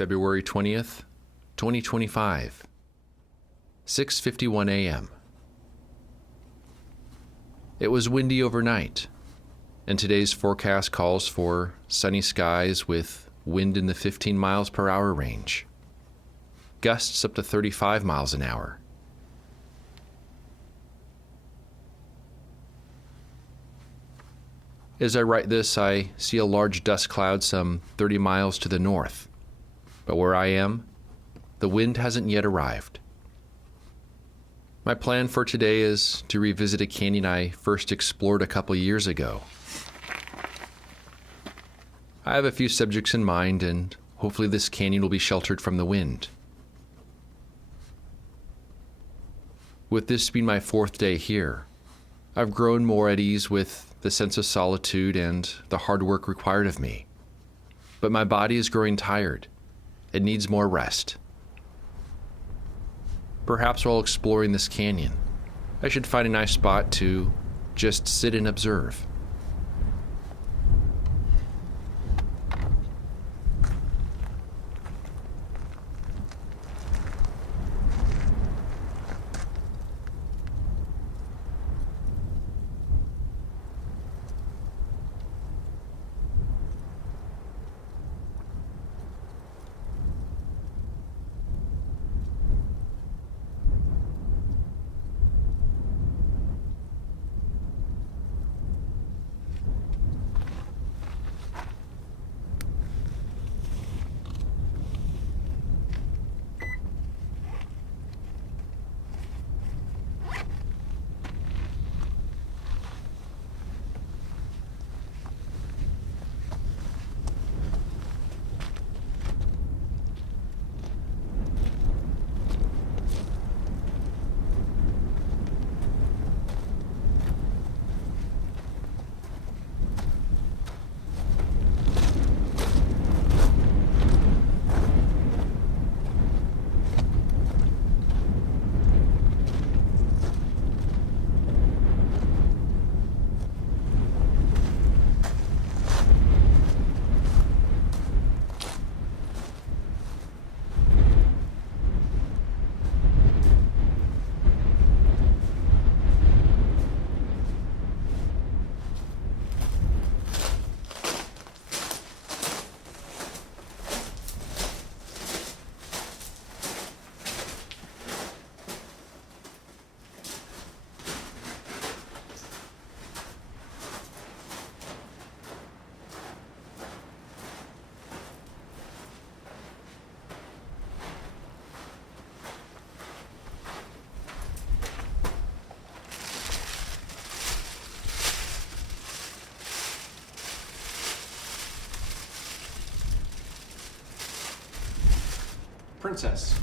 February 20th, 2025, 6:51 a.m. It was windy overnight, and today's forecast calls for sunny skies with wind in the 15 miles per hour range, gusts up to 35 miles an hour. As I write this, I see a large dust cloud some 30 miles to the north, but where I am, the wind hasn't yet arrived. My plan for today is to revisit a canyon I first explored a couple years ago. I have a few subjects in mind, and hopefully this canyon will be sheltered from the wind. With this being my 4th day here, I've grown more at ease with the sense of solitude and the hard work required of me. But my body is growing tired. It needs more rest. Perhaps while exploring this canyon, I should find a nice spot to just sit and observe. Princess.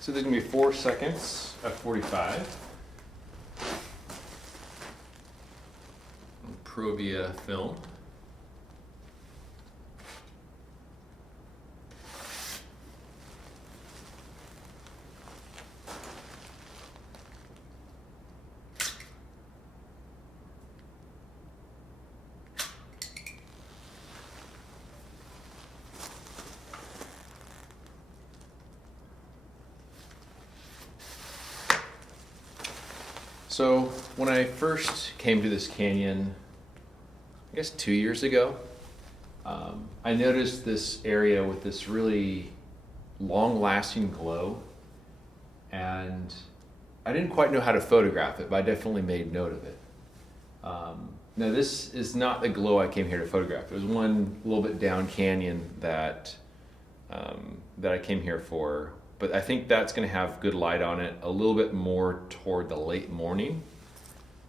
So there's going to be 4 seconds at 45. Provia film. So when I first came to this canyon, I guess 2 years ago, I noticed this area with this really long-lasting glow, and I didn't quite know how to photograph it, but I definitely made note of it. Now this is not the glow I came here to photograph. It was one a little bit down canyon that I came here for, but I think that's going to have good light on it a little bit more toward the late morning.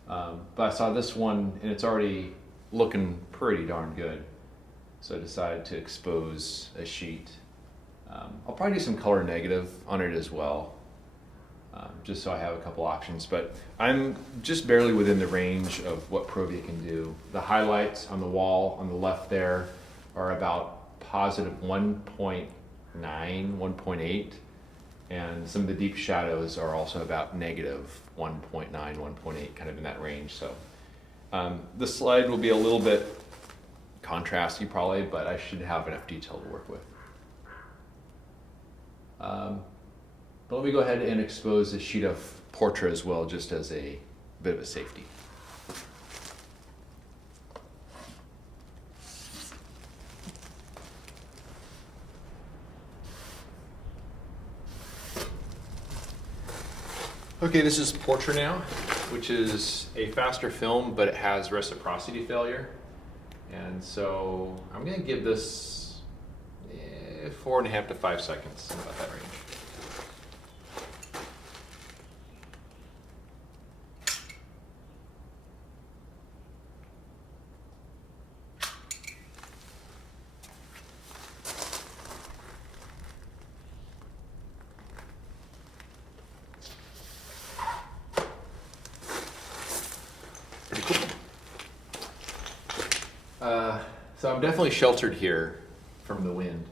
But I saw this one and it's already looking pretty darn good. So I decided to expose a sheet. I'll probably do some color negative on it as well, just so I have a couple options. But I'm just barely within the range of what Provia can do. The highlights on the wall on the left there are about positive 1.9, 1.8. And some of the deep shadows are also about negative 1.9, 1.8, kind of in that range. So the slide will be a little bit contrasty probably, but I should have enough detail to work with. But let me go ahead and expose a sheet of portrait as well, just as a bit of a safety. Okay, this is Portrait now, which is a faster film, but it has reciprocity failure. And so I'm gonna give this 4.5 to 5 seconds, about that range. So I'm definitely sheltered here from the wind.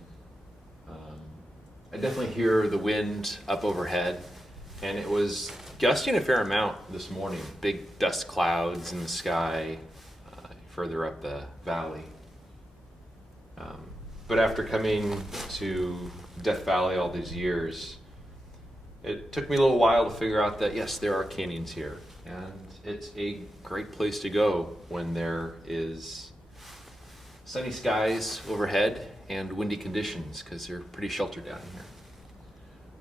I definitely hear the wind up overhead, and it was gusting a fair amount this morning. Big dust clouds in the sky further up the valley. But after coming to Death Valley all these years, it took me a little while to figure out that yes, there are canyons here, and it's a great place to go when there is sunny skies overhead and windy conditions, because they're pretty sheltered down here.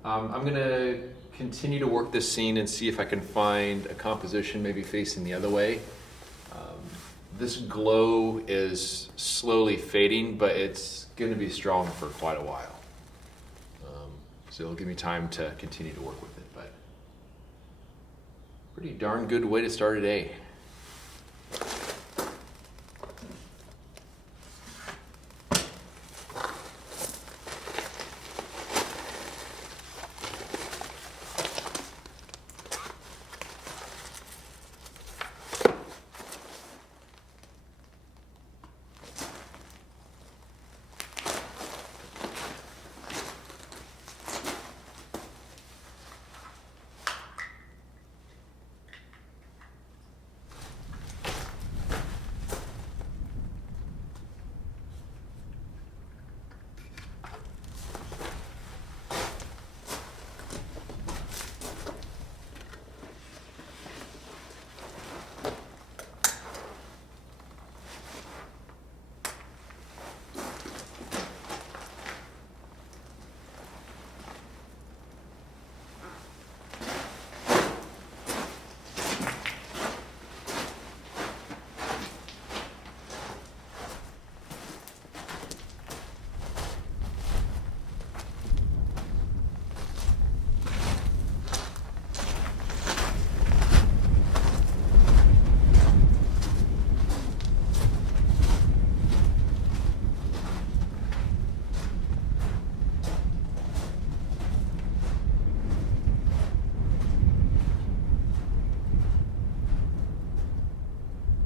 I'm gonna continue to work this scene and see if I can find a composition maybe facing the other way. This glow is slowly fading, but it's gonna be strong for quite a while. So it'll give me time to continue to work with it, but pretty darn good way to start a day.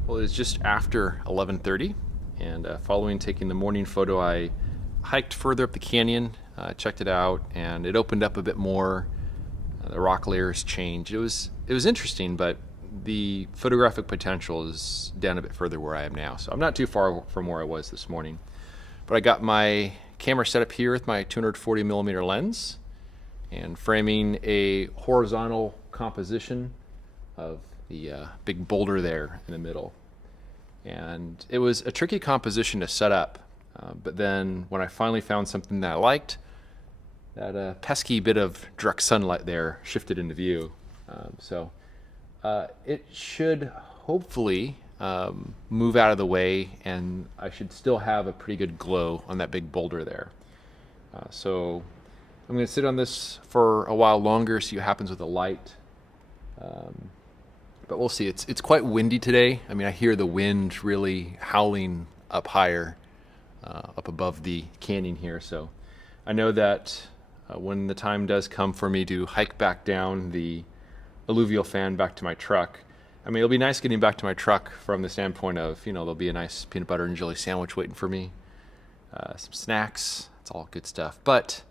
Well, it's just after 11:30, and following taking the morning photo, I hiked further up the canyon, checked it out, and it opened up a bit more. The rock layers changed. It was interesting, but the photographic potential is down a bit further where I am now. So I'm not too far from where I was this morning. But I got my camera set up here with my 240 millimeter lens and framing a horizontal composition of the big boulder there in the middle. And it was a tricky composition to set up, but then when I finally found something that I liked, that pesky bit of direct sunlight there shifted into view. So it should hopefully move out of the way, and I should still have a pretty good glow on that big boulder there. So I'm going to sit on this for a while longer, see what happens with the light. But we'll see. It's quite windy today. I mean, I hear the wind really howling up higher, up above the canyon here. So I know that when the time does come for me to hike back down the alluvial fan back to my truck, I mean, it'll be nice getting back to my truck from the standpoint of, there'll be a nice peanut butter and jelly sandwich waiting for me, some snacks. It's all good stuff. But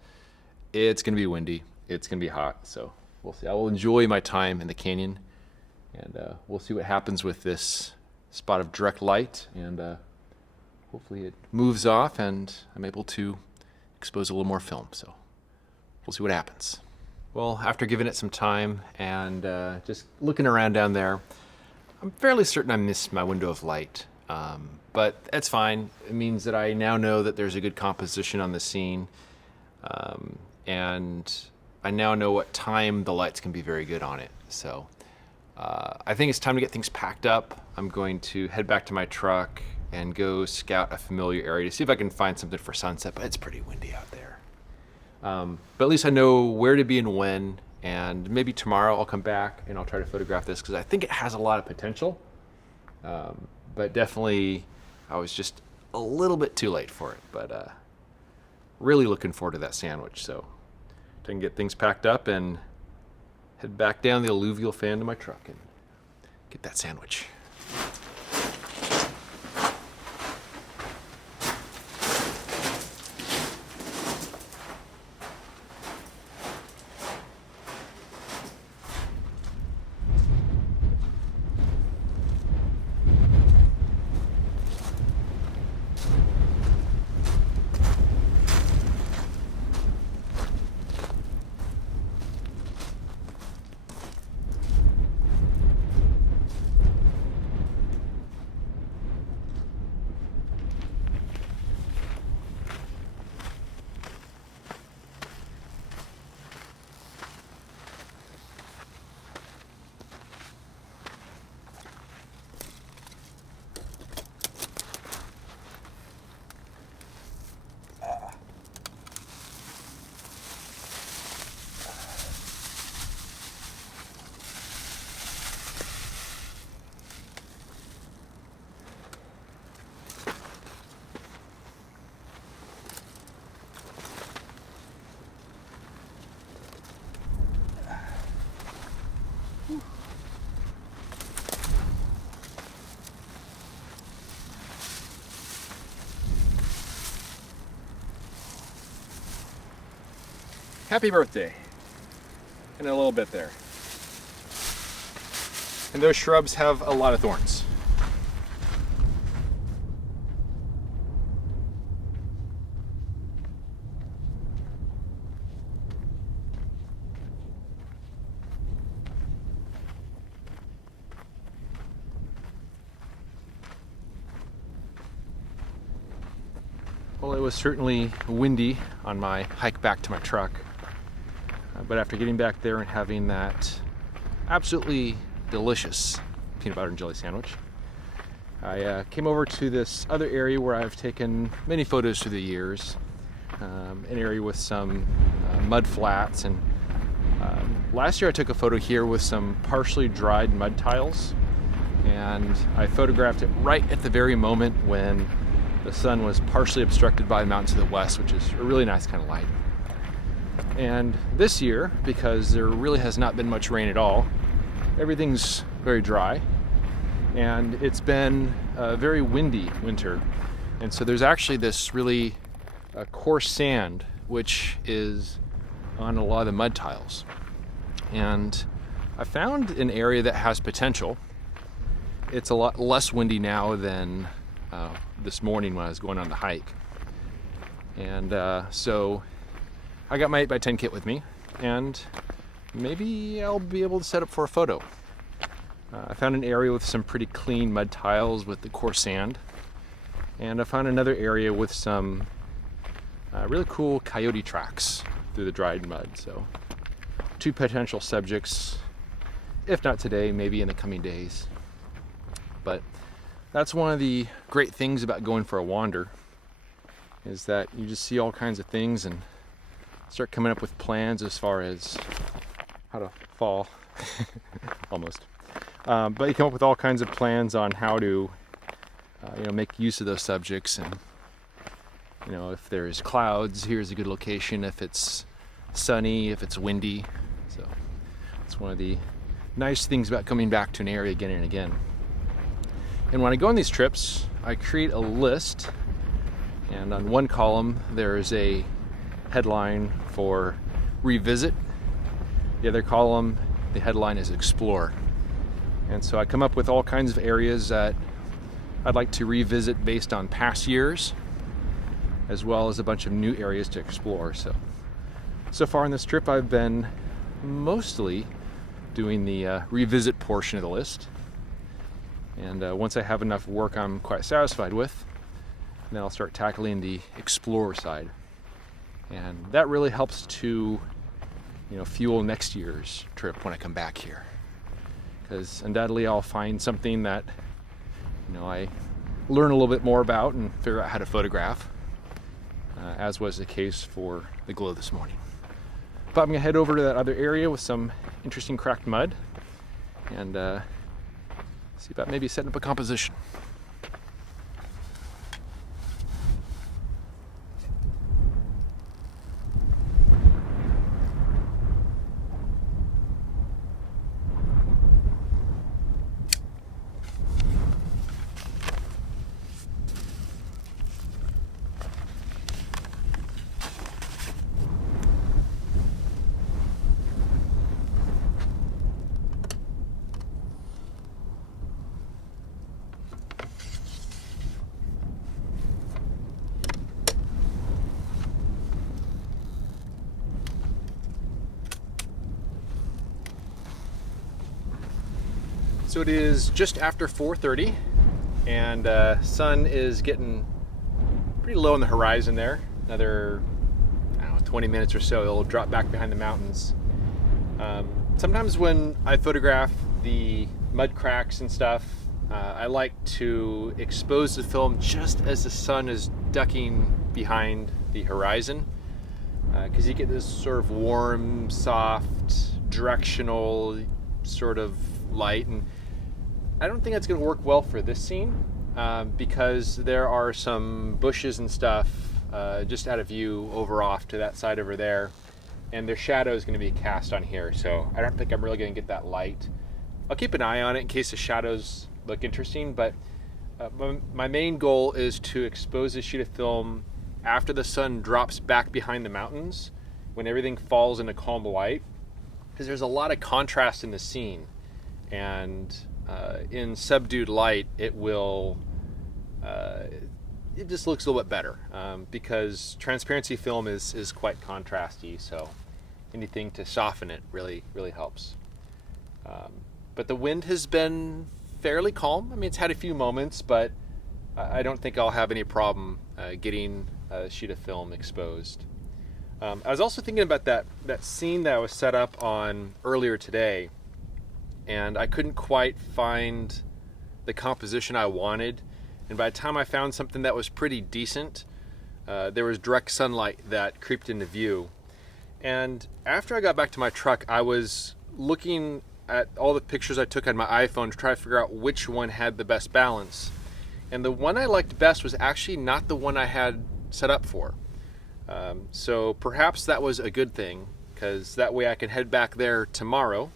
it's going to be windy. It's going to be hot. So we'll see. I will enjoy my time in the canyon. And we'll see what happens with this spot of direct light, and hopefully it moves off and I'm able to expose a little more film. So we'll see what happens. Well, after giving it some time and just looking around down there, I'm fairly certain I missed my window of light. But that's fine. It means that I now know that there's a good composition on the scene. And I now know what time the lights can be very good on it. So I think it's time to get things packed up. I'm going to head back to my truck and go scout a familiar area to see if I can find something for sunset, but it's pretty windy out there. But at least I know where to be and when, and maybe tomorrow I'll come back and I'll try to photograph this because I think it has a lot of potential. But definitely I was just a little bit too late for it, but really looking forward to that sandwich. So I can get things packed up and head back down the alluvial fan to my truck and get that sandwich. Happy birthday. And a little bit there. And those shrubs have a lot of thorns. Well, it was certainly windy on my hike back to my truck. But after getting back there and having that absolutely delicious peanut butter and jelly sandwich, I came over to this other area where I've taken many photos through the years, an area with some mud flats. And last year I took a photo here with some partially dried mud tiles, and I photographed it right at the very moment when the sun was partially obstructed by the mountains to the west, which is a really nice kind of light. And this year, because there really has not been much rain at all, everything's very dry, and it's been a very windy winter. And so there's actually this really coarse sand which is on a lot of the mud tiles. And I found an area that has potential. It's a lot less windy now than this morning when I was going on the hike. And so I got my 8x10 kit with me, and maybe I'll be able to set up for a photo. I found an area with some pretty clean mud tiles with the coarse sand, and I found another area with some really cool coyote tracks through the dried mud. So 2 potential subjects, if not today, maybe in the coming days. But that's one of the great things about going for a wander, is that you just see all kinds of things and start coming up with plans as far as how to fall almost. But you come up with all kinds of plans on how to make use of those subjects. And if there's clouds, here's a good location. If it's sunny, if it's windy. So it's one of the nice things about coming back to an area again and again. And when I go on these trips, I create a list, and on one column there's a headline for revisit. The other column, the headline is explore. And so I come up with all kinds of areas that I'd like to revisit based on past years, as well as a bunch of new areas to explore. So far on this trip, I've been mostly doing the revisit portion of the list. And once I have enough work I'm quite satisfied with, then I'll start tackling the explorer side. And that really helps to fuel next year's trip when I come back here. Because undoubtedly I'll find something that I learn a little bit more about and figure out how to photograph, as was the case for the glow this morning. But I'm going to head over to that other area with some interesting cracked mud and see about maybe setting up a composition. So it is just after 4:30, and sun is getting pretty low on the horizon there. Another 20 minutes or so, it'll drop back behind the mountains. Sometimes when I photograph the mud cracks and stuff, I like to expose the film just as the sun is ducking behind the horizon, because you get this sort of warm, soft, directional sort of light. And I don't think that's going to work well for this scene, because there are some bushes and stuff just out of view over off to that side over there, and their shadow is going to be cast on here, so I don't think I'm really going to get that light. I'll keep an eye on it in case the shadows look interesting, but my main goal is to expose this sheet of film after the sun drops back behind the mountains, when everything falls into calm light, because there's a lot of contrast in the scene, and in subdued light it will it just looks a little bit better, because transparency film is quite contrasty, so anything to soften it really helps. But the wind has been fairly calm. I mean, it's had a few moments, but I don't think I'll have any problem getting a sheet of film exposed. I was also thinking about that scene that was set up on earlier today, and I couldn't quite find the composition I wanted. And by the time I found something that was pretty decent, there was direct sunlight that creeped into view. And after I got back to my truck, I was looking at all the pictures I took on my iPhone to try to figure out which one had the best balance. And the one I liked best was actually not the one I had set up for. So perhaps that was a good thing, because that way I can head back there tomorrow,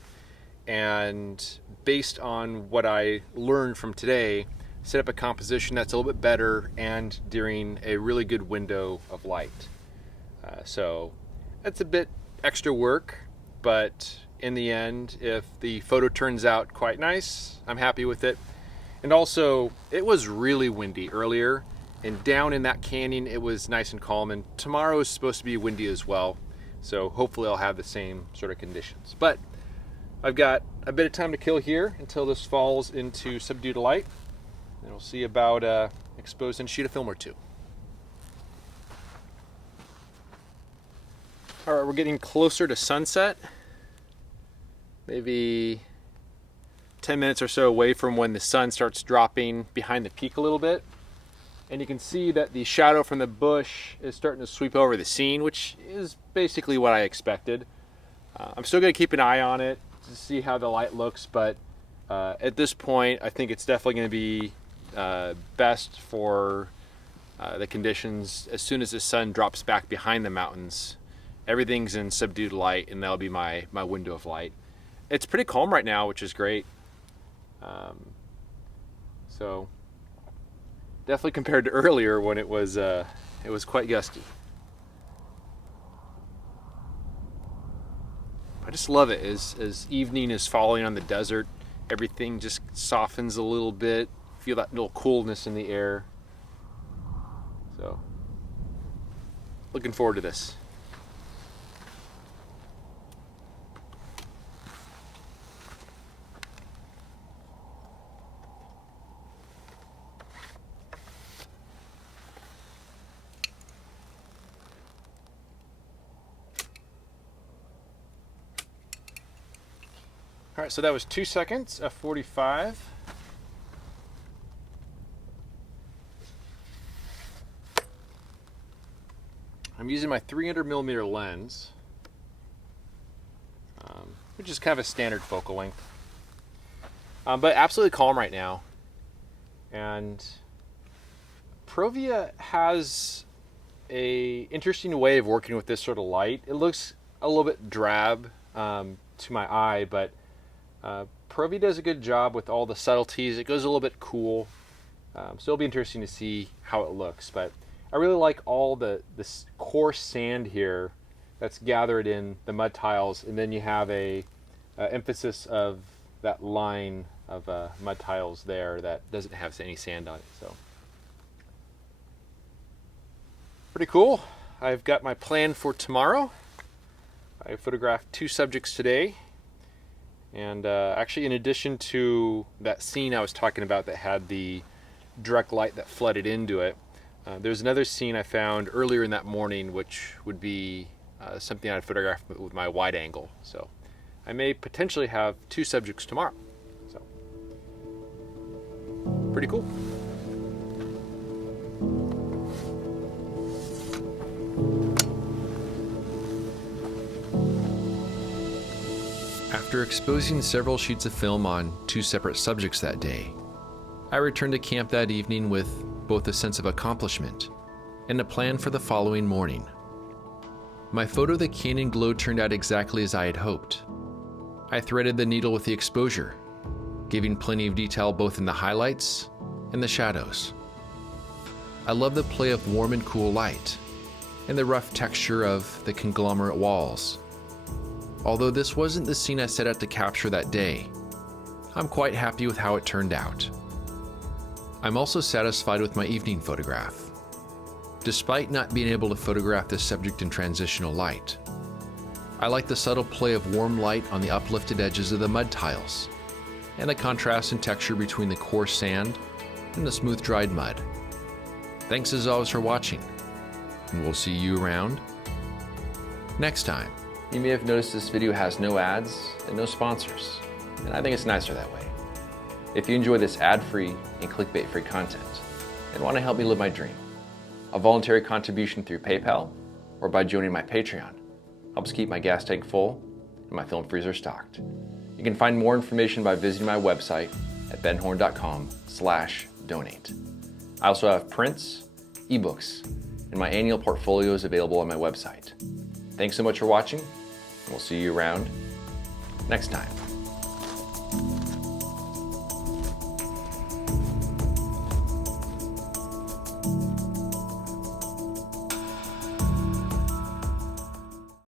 and based on what I learned from today, set up a composition that's a little bit better and during a really good window of light. So that's a bit extra work, but in the end, if the photo turns out quite nice, I'm happy with it. And also, it was really windy earlier, and down in that canyon it was nice and calm, and tomorrow is supposed to be windy as well, so hopefully I'll have the same sort of conditions. But I've got a bit of time to kill here until this falls into subdued light. And we'll see about exposing a sheet of film or two. All right, we're getting closer to sunset. Maybe 10 minutes or so away from when the sun starts dropping behind the peak a little bit. And you can see that the shadow from the bush is starting to sweep over the scene, which is basically what I expected. I'm still gonna keep an eye on it to see how the light looks, but at this point, I think it's definitely gonna be best for the conditions as soon as the sun drops back behind the mountains. Everything's in subdued light, and that'll be my window of light. It's pretty calm right now, which is great. So definitely compared to earlier when it was quite gusty. I just love it as evening is falling on the desert. Everything just softens a little bit. Feel that little coolness in the air. So looking forward to this. All right, so that was 2 seconds of 45. I'm using my 300mm lens, which is kind of a standard focal length, but absolutely calm right now. And Provia has a interesting way of working with this sort of light. It looks a little bit drab to my eye, but Provia does a good job with all the subtleties. It goes a little bit cool, so it'll be interesting to see how it looks. But I really like all this coarse sand here that's gathered in the mud tiles, and then you have a emphasis of that line of mud tiles there that doesn't have any sand on it. So pretty cool. I've got my plan for tomorrow. I photographed 2 subjects today. And actually, in addition to that scene I was talking about that had the direct light that flooded into it, there's another scene I found earlier in that morning, which would be something I'd photograph with my wide angle. So I may potentially have 2 subjects tomorrow. So pretty cool. After exposing several sheets of film on 2 separate subjects that day, I returned to camp that evening with both a sense of accomplishment and a plan for the following morning. My photo of the canyon glow turned out exactly as I had hoped. I threaded the needle with the exposure, giving plenty of detail both in the highlights and the shadows. I love the play of warm and cool light and the rough texture of the conglomerate walls. Although this wasn't the scene I set out to capture that day, I'm quite happy with how it turned out. I'm also satisfied with my evening photograph. Despite not being able to photograph this subject in transitional light, I like the subtle play of warm light on the uplifted edges of the mud tiles, and the contrast in texture between the coarse sand and the smooth dried mud. Thanks as always for watching, and we'll see you around next time. You may have noticed this video has no ads and no sponsors, and I think it's nicer that way. If you enjoy this ad-free and clickbait-free content and want to help me live my dream, a voluntary contribution through PayPal or by joining my Patreon helps keep my gas tank full and my film freezer stocked. You can find more information by visiting my website at benhorne.com/donate. I also have prints, ebooks, and my annual portfolio is available on my website. Thanks so much for watching, and we'll see you around next time.